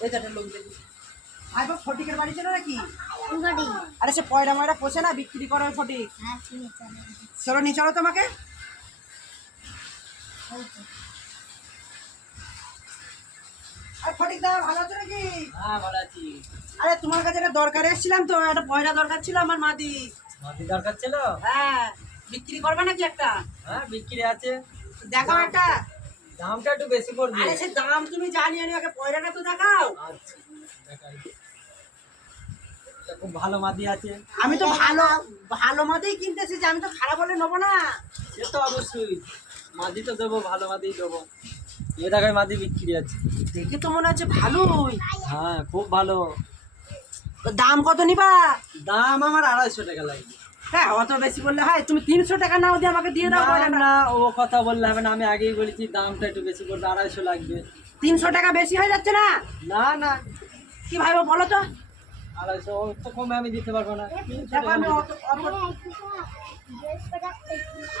এই যে একটা লোক দেখি ভাই বাবা ফটিকের বাড়ি ছিল নাকি? ফটি। আরে সে পয়রা ময়রা পোষে না, বিক্রি করে ওই ফটিক। হ্যাঁ চিনি চলো। চলো নিয়ে চলো তোমাকে। আরে ফটিক দা ভালো আছো নাকি? হ্যাঁ ভালো আছি। আরে তোমার কাছে একটা দরকার এসেছিলাম তো, একটা পয়রা দরকার ছিল আমার মাদি। মাটি দরকার ছিল? হ্যাঁ বিক্রি করবে নাকি একটা? হ্যাঁ বিক্রি আছে। দেখাও একটা। দামটা একটু বেশি পড়বে। আরে সে দাম তুমি জানিয়ে নি, আগে পয়রাটা তো দেখাও। আচ্ছা দেখাই। এটা খুব ভালো মাদি আছে। আমি তো ভালো ভালো মাদিই কিনতেছি, যে আমি তো খারাপ হলে নেবো না। সে তো অবশ্যই মাদি তো দেবো, ভালো মাদি দেবো। এ টাকায় মাদি বিক্রি আছে। দেখে তো মনে হচ্ছে ভালোই। হ্যাঁ খুব ভালো। তো দাম কত নিবা? দাম আমার 250 টাকা লাগবে। হ্যাঁ অত বেশি বললে হয়, তুমি 300 টাকা নাও দিয়ে আমাকে দিয়ে দাও না পয়রাটা। না ও কথা বললে হবে না, আমি আগেই বলেছি দামটা একটু বেশি পড়বে, 250 লাগবে। 300 টাকা বেশি হয়ে যাচ্ছে না? না না কি ভাইবো বলো তো? 250 ওর তো কমে আমি দিতে পারবো না। 300 দেখো টাকা আমি আমি- অত অত-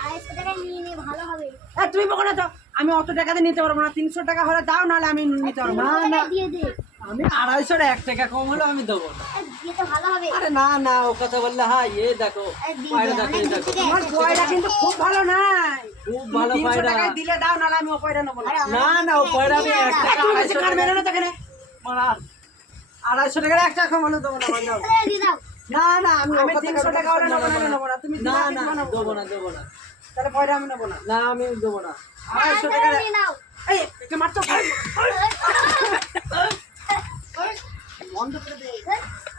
আড়াইশো টাকা নিয়ে নে ভালো হবে। তুমি বলো না তো, আমি অত টাকাতে নিতে পারবো না। 300 টাকা হলে দাও, নাহলে আমি নিতে পারবো না। না না দিয়ে দে। আমি 250 1 টাকা কম হলেও আমি দেবো না। দিয়ে তো ভালো হবে। আরে না না ও কথা বললে হয়। এ দেখো পায়রা দেখো, এই দেখো তোমার পয়রা কিন্তু খুব ভালো নাই। খুব ভালো 300 পায়রা। টাকায় দিলে দাও, নাহলে আমি ও পয়রা নেবো না। না না ও পায়রা আমি 1 টাকা তুমি বেশি 250 কার মেরে না তো এখানে। মারার 250 টাকার 1 টাকা কম হলেও দেবো না আমার দাও। দিয়ে দাও। না না আমি আমি 300 টাকা হলে নেবো না, নেবো না। তুমি না দিবা কি না দিবা না? দেবো না দেবো না। তাহলে পয়রা আমি নেবো না। না আমি দেবো না। 250 টাকা। নিয়ে নাও। এই একে মারতো। বন্ধ করে দে।